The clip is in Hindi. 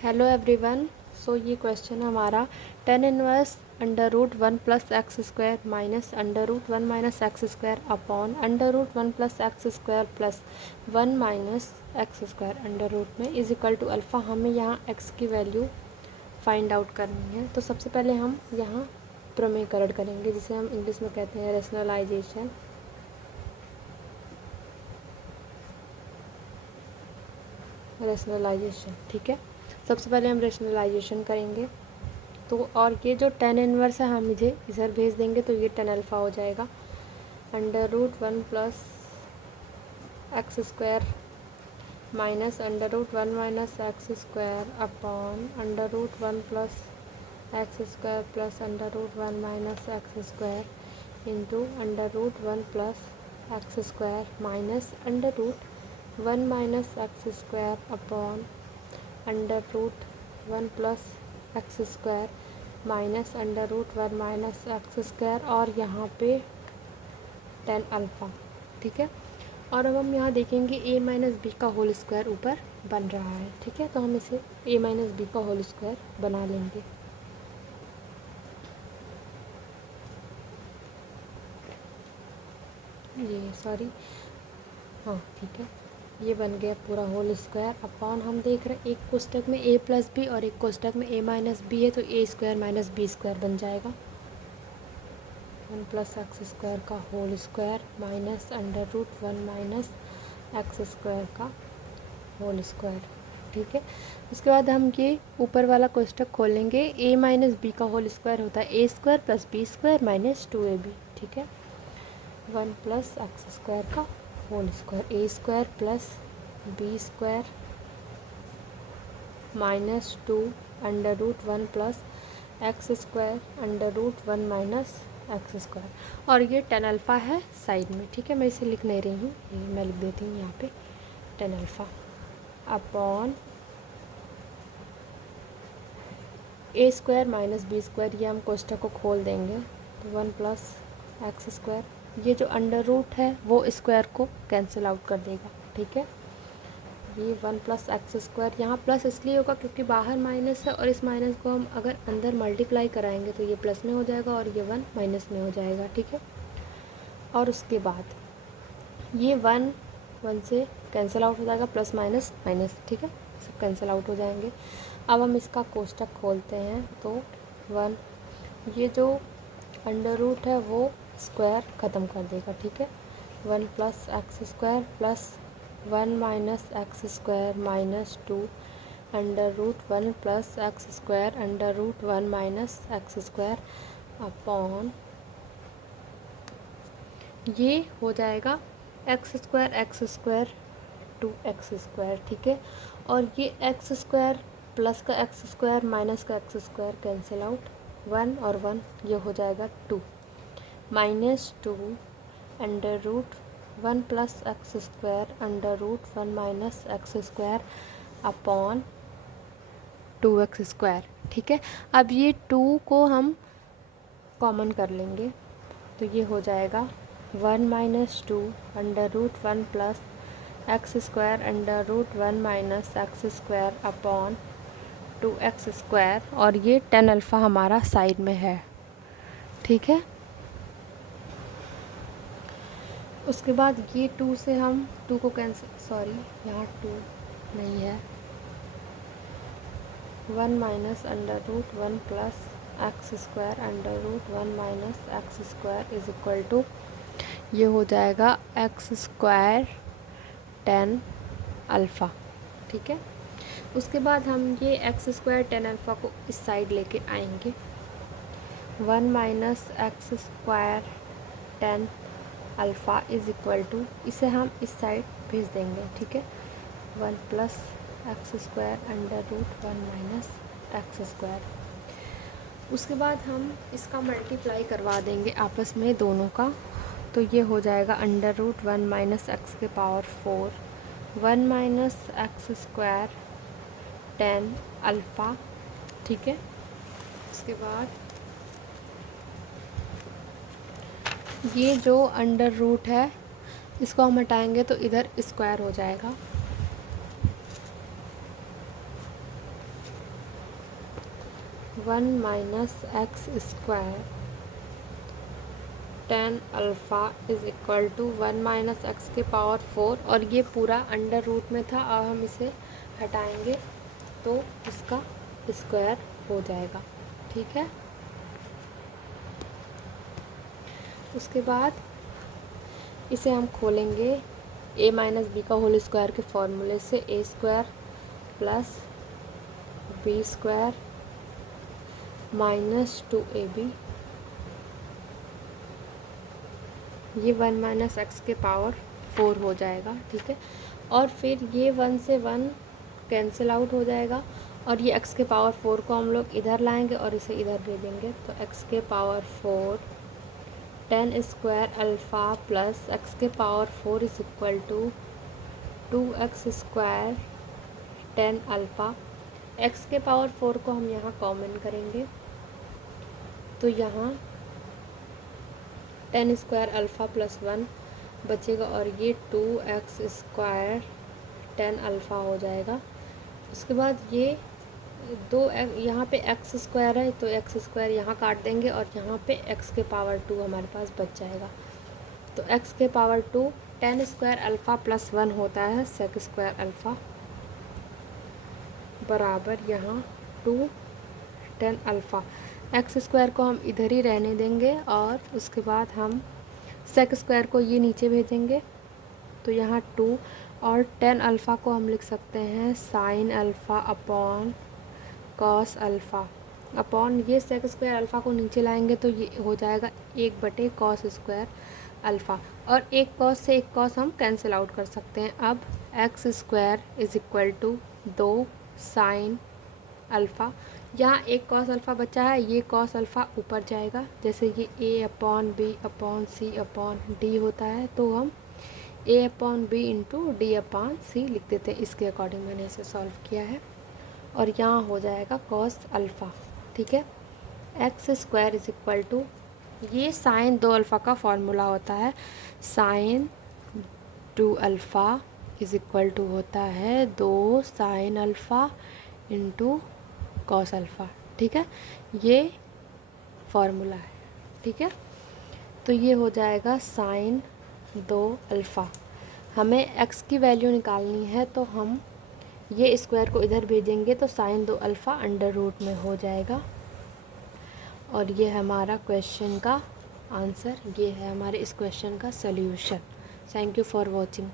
Hello everyone. सो ये क्वेश्चन हमारा tan inverse under root one plus x square minus under root one minus x square upon under root one plus x square plus one minus x square under root में इज इक्वल टू अल्फ़ा। हमें यहाँ एक्स की वैल्यू फाइंड आउट करनी है। तो सबसे पहले हम यहाँ प्रमेयकरण करेंगे, जिसे हम इंग्लिश में कहते हैं रेशनलाइजेशन। ठीक है। सबसे पहले हम रेशनलाइजेशन करेंगे। तो और ये जो टेन इनवर्स है हम मुझे इधर भेज देंगे, तो ये टेन अल्फ़ा हो जाएगा। Under root one plus x square minus under root one minus x square upon under root one plus x square plus under root one minus x square into under root one plus x square minus under root one minus x square upon under root one plus x square minus under root one minus x square और यहाँ पे टेन अल्फ़ा। ठीक है। और अब हम यहाँ देखेंगे a माइनस बी का होल स्क्वायर ऊपर बन रहा है। ठीक है, तो हम इसे a माइनस बी का होल स्क्वायर बना लेंगे। ठीक है, ये बन गया पूरा होल स्क्वायर अपॉन हम देख रहे हैं एक कोष्टक में a प्लस बी और एक कोष्टक में a माइनस बी है, तो a square minus B square बन जाएगा। वन प्लस एक्स स्क्वायर का whole square minus under root one minus x square का होल स्क्वायर। ठीक है, उसके बाद हम ये ऊपर वाला कोष्टक खोलेंगे। a माइनस बी का होल स्क्वायर होता है a square plus B square minus two A B. ठीक है, वन प्लस एक्स स्क्वायर का whole square A square plus B square minus two under root one plus x square under root one minus x square. और ये टेन अल्फ़ा है साइड में। ठीक है, मैं इसे लिख नहीं रही हूँ, ये मैं लिख देती हूँ यहाँ पे टेन अल्फ़ा अपॉन ए स्क्वायर माइनस बी स्क्वायर। ये हम कोष्टक को खोल देंगे, तो वन प्लस एक्स स्क्वायर, ये जो अंडर रूट है वो स्क्वायर को कैंसिल आउट कर देगा। ठीक है, ये वन प्लस एक्स स्क्वायर, यहाँ प्लस इसलिए होगा क्योंकि बाहर माइनस है और इस माइनस को हम अगर अंदर मल्टीप्लाई कराएंगे तो ये प्लस में हो जाएगा और ये वन माइनस में हो जाएगा। ठीक है, और उसके बाद ये वन वन से कैंसिल आउट हो जाएगा, प्लस माइनस माइनस। ठीक है, सब कैंसिल आउट हो जाएंगे। अब हम इसका कोष्टक खोलते हैं, तो वन, ये जो अंडर रूट है वो स्क्वायर ख़त्म कर देगा। ठीक है, one plus x square plus one minus x square minus two under root one plus x square under root one minus x square upon ये हो जाएगा x square two x square. ठीक है, और ये एक्स स्क्वायर प्लस का एक्स स्क्वायर माइनस का x square cancel out, one और वन ये हो जाएगा two minus two under root one plus x square under root one minus x square upon two x square. ठीक है, अब ये टू को हम कॉमन कर लेंगे, तो ये हो जाएगा one minus two under root one plus x square under root one minus x square upon two x square, और ये टेन अल्फ़ा हमारा साइड में है। ठीक है, उसके बाद ये टू से हम टू को कैंसिल, यहाँ टू नहीं है, one minus under root one plus x square under root one minus x square is equal to ये हो जाएगा एक्स स्क्वायर टेन अल्फ़ा। ठीक है, उसके बाद हम ये एक्स स्क्वायर टेन अल्फ़ा को इस साइड लेके आएंगे। One minus x square tan alpha is equal to, इसे हम इस साइड भेज देंगे। ठीक है, one plus x square under root one minus x square. उसके बाद हम इसका मल्टीप्लाई करवा देंगे आपस में दोनों का, तो ये हो जाएगा under root one minus x के power four one minus x square tan alpha. ठीक है, उसके बाद ये जो अंडर रूट है इसको हम हटाएंगे तो इधर स्क्वायर हो जाएगा। 1 minus x square tan alpha is equal to 1 minus x के पावर 4, और ये पूरा अंडर रूट में था। अब हम इसे हटाएंगे तो इसका स्क्वायर हो जाएगा, ठीक है। उसके बाद इसे हम खोलेंगे a माइनस बी का होल स्क्वायर के फॉर्मूले से, A square plus B square minus 2ab, ये 1 माइनस एक्स के पावर 4 हो जाएगा, ठीक है। और फिर ये 1 से 1 कैंसिल आउट हो जाएगा, और ये x के पावर 4 को हम लोग इधर लाएंगे और इसे इधर भेजेंगे, तो x के power 4 10 square alpha plus x के power 4 is equal to 2x square 10 alpha. x के पावर 4 को हम यहाँ कॉमन करेंगे, तो यहाँ 10 स्क्वायर अल्फ़ा प्लस 1 बचेगा, और ये 2x स्क्वायर 10 अल्फ़ा हो जाएगा। उसके बाद ये दो यहाँ पे x स्क्वायर है, तो x स्क्वायर यहाँ काट देंगे, और यहाँ पे x के पावर 2 हमारे पास बच जाएगा। तो x के पावर 2 10 स्क्वायर अल्फ़ा प्लस 1 होता है सेक स्क्वायर अल्फ़ा, बराबर यहाँ 2 10 अल्फ़ा। एक्स स्क्वायर को हम इधर ही रहने देंगे, और उसके बाद हम सेक स्क्वायर को ये नीचे भेजेंगे, तो यहाँ 2 और 10 अल्फ़ा को हम लिख सकते हैं sine alpha upon cos alpha, upon ये सेक स्क्वायर अल्फ़ा को नीचे लाएंगे तो ये हो जाएगा 1/, कॉस स्क्वायर अल्फ़ा, और एक कॉस से एक कॉस हम कैंसिल आउट कर सकते हैं। अब x square is equal to 2 sine alpha, यहाँ एक कॉस अल्फ़ा बचा है, ये कॉस अल्फ़ा ऊपर जाएगा, जैसे ये a upon B upon C upon D होता है, तो हम a upon B into D upon C लिख देते हैं। इसके अकॉर्डिंग मैंने इसे सॉल्व किया है, और यहाँ हो जाएगा कॉस अल्फ़ा, ठीक है। X square is equal to, ये साइन 2 अल्फ़ा का फॉर्मूला होता है, sine 2 alpha is equal to होता है 2 sine alpha into cos alpha, ठीक है, ये फॉर्मूला है, ठीक है। तो ये हो जाएगा साइन 2 अल्फ़ा। हमें x की वैल्यू निकालनी है, तो हम ये स्क्वायर को इधर भेजेंगे, तो साइन 2 अल्फ़ा अंडर रूट में हो जाएगा, और ये हमारा क्वेश्चन का आंसर, ये है हमारे इस क्वेश्चन का solution. Thank you for watching.